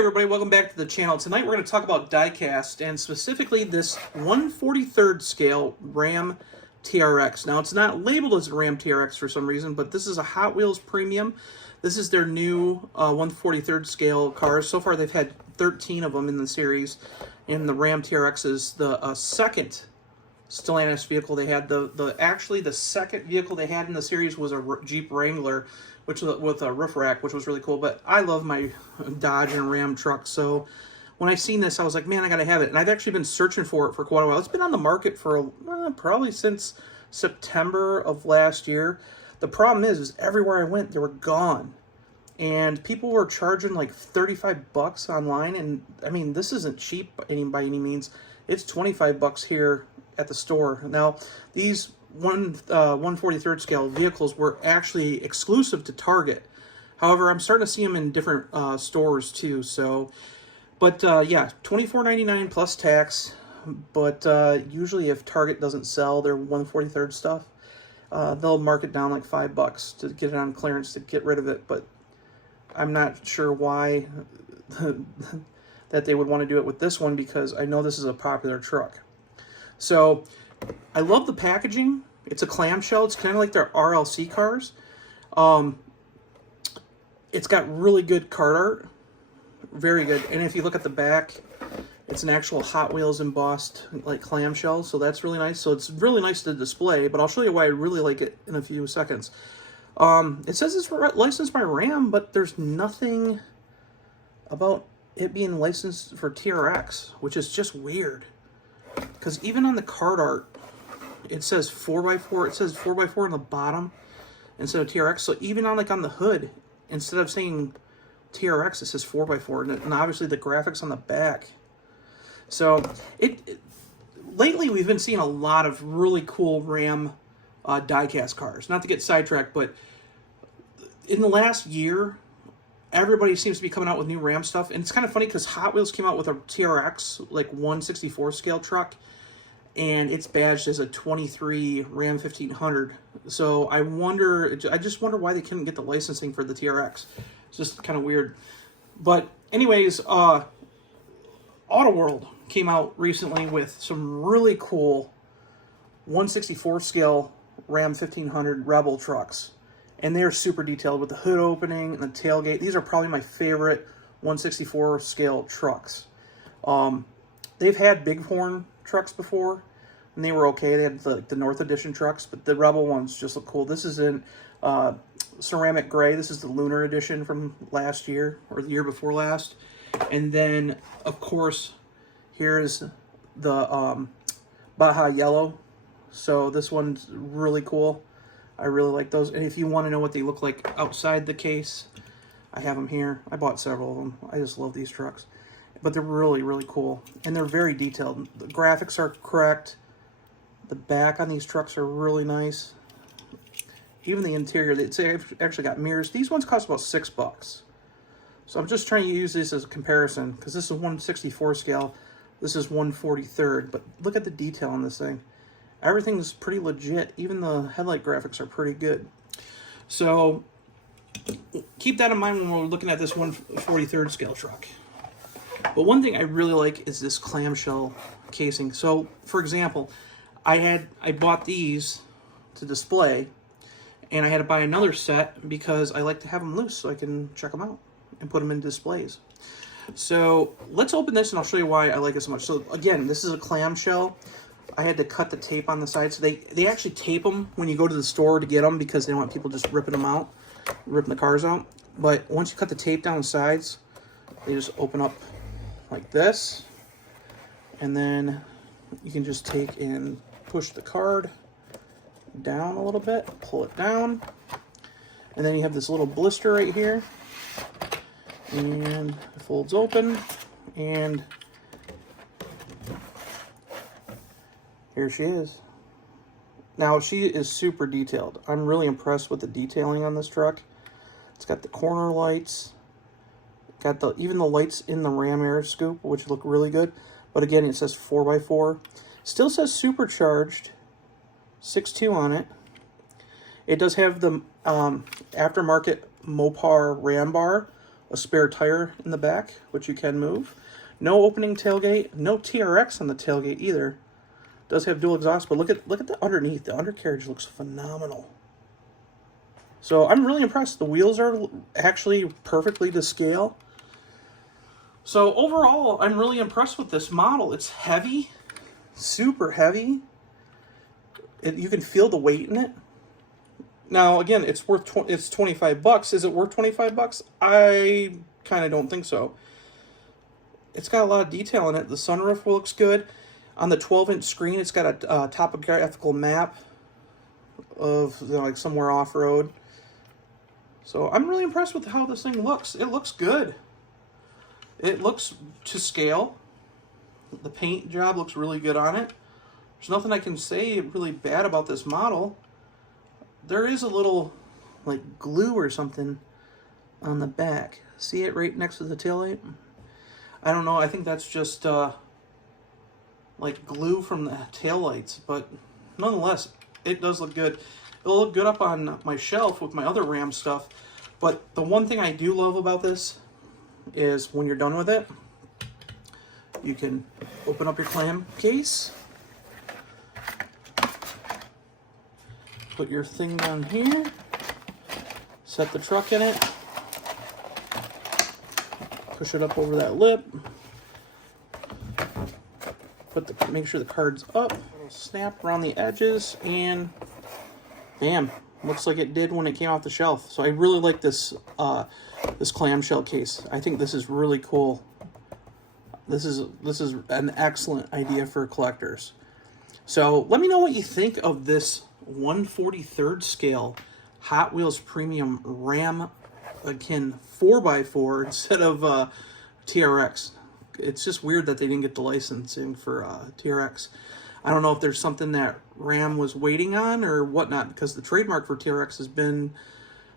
everybody, welcome back to the channel. Tonight we're going to talk about Diecast, and specifically this 1/43 scale Ram TRX. Now it's not labeled as a Ram TRX for some reason, but this is a Hot Wheels Premium. This is their new 1/43 scale cars. So far they've had 13 of them in the series, and the Ram TRX is the second Stellantis vehicle they had. Actually the second vehicle they had in the series was a Jeep Wrangler, which was with a roof rack, which was really cool. But I love my Dodge and Ram trucks, so when I seen this, I was like, man, I gotta have it. And I've actually been searching for it for quite a while. It's been on the market for probably since September of last year. The problem is everywhere I went, they were gone. And people were charging like 35 bucks online. And I mean, this isn't cheap by any means. It's 25 bucks here at the store. Now, these 1/43 scale vehicles were actually exclusive to Target. However, I'm starting to see them in different stores too. So, but yeah, $24.99 plus tax. But usually, if Target doesn't sell their 1/43 stuff, they'll mark it down like $5 to get it on clearance to get rid of it. But I'm not sure why that they would want to do it with this one, because I know this is a popular truck. So I love the packaging. It's a clamshell. It's kind of like their RLC cars. It's got really good card art. Very good. And if you look at the back, it's an actual Hot Wheels embossed like clamshell. So that's really nice. So it's really nice to display. But I'll show you why I really like it in a few seconds. It says it's licensed by Ram, but there's nothing about it being licensed for TRX, which is just weird. Because even on the card art, it says 4x4. It says 4x4 on the bottom instead of TRX. So even on on the hood, instead of saying TRX, it says 4x4. And obviously the graphics on the back. So lately we've been seeing a lot of really cool Ram diecast cars. Not to get sidetracked, but in the last year, everybody seems to be coming out with new Ram stuff. And it's kind of funny because Hot Wheels came out with a TRX, like 1/64 scale truck, and it's badged as a 23 Ram 1500. So I just wonder why they couldn't get the licensing for the TRX. It's just kind of weird. But anyways, Auto World came out recently with some really cool 1/64 scale Ram 1500 Rebel trucks. And they're super detailed with the hood opening and the tailgate. These are probably my favorite 1/64 scale trucks. They've had Bighorn trucks before, and they were okay. They had the North Edition trucks, but the Rebel ones just look cool. This is in ceramic gray. This is the Lunar Edition from last year, or the year before last. And then, of course, here's the Baja Yellow. So this one's really cool. I really like those. And if you want to know what they look like outside the case, I have them here. I bought several of them. I just love these trucks. But they're really, really cool. And they're very detailed. The graphics are correct. The back on these trucks are really nice. Even the interior, it's actually got mirrors. These ones cost about $6. So I'm just trying to use this as a comparison, because this is 1/64 scale. This is 1/43. But look at the detail on this thing. Everything's pretty legit. Even the headlight graphics are pretty good. So keep that in mind when we're looking at this 1/43 scale truck. But one thing I really like is this clamshell casing. So for example, I bought these to display, and I had to buy another set because I like to have them loose so I can check them out and put them in displays. So let's open this and I'll show you why I like it so much. So again, this is a clamshell. I had to cut the tape on the side. So they actually tape them when you go to the store to get them, because they don't want people just ripping them out, ripping the cars out. But once you cut the tape down the sides, they just open up like this. And then you can just take and push the card down a little bit, pull it down. And then you have this little blister right here. And it folds open, and here she is. Now, she is super detailed. I'm really impressed with the detailing on this truck. It's got the corner lights. Got even the lights in the Ram Air Scoop, which look really good. But again, it says 4x4. Still says supercharged 6.2 on it. It does have the aftermarket Mopar Ram bar, a spare tire in the back, which you can move. No opening tailgate, no TRX on the tailgate either. Does have dual exhaust, but look at the underneath. The undercarriage looks phenomenal. So I'm really impressed. The wheels are actually perfectly to scale. So overall, I'm really impressed with this model. It's heavy, super heavy. You can feel the weight in it. Now, again, it's worth it's $25. Is it worth $25? I kind of don't think so. It's got a lot of detail in it. The sunroof looks good. On the 12-inch screen, it's got a topographical map of, you know, like somewhere off-road. So I'm really impressed with how this thing looks. It looks good. It looks to scale. The paint job looks really good on it. There's nothing I can say really bad about this model. There is a little like glue or something on the back. See it right next to the taillight? I don't know. I think that's just like glue from the taillights, but nonetheless, it does look good. It'll look good up on my shelf with my other Ram stuff. But the one thing I do love about this is when you're done with it, you can open up your clam case, put your thing down here, set the truck in it, push it up over that lip, make sure the card's up, snap around the edges, and bam, looks like it did when it came off the shelf. So I really like this this clamshell case. I think this is really cool. This is an excellent idea for collectors. So let me know what you think of this 1/43rd scale Hot Wheels Premium Ram akin 4x4 instead of TRX. It's just weird that they didn't get the licensing for TRX. I don't know if there's something that Ram was waiting on or whatnot, because the trademark for TRX has been,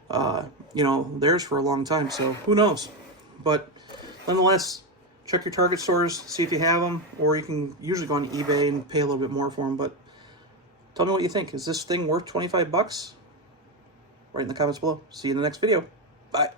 you know, theirs for a long time. So who knows? But nonetheless, check your Target stores, see if you have them, or you can usually go on eBay and pay a little bit more for them. But tell me what you think. Is this thing worth $25? Write in the comments below. See you in the next video. Bye.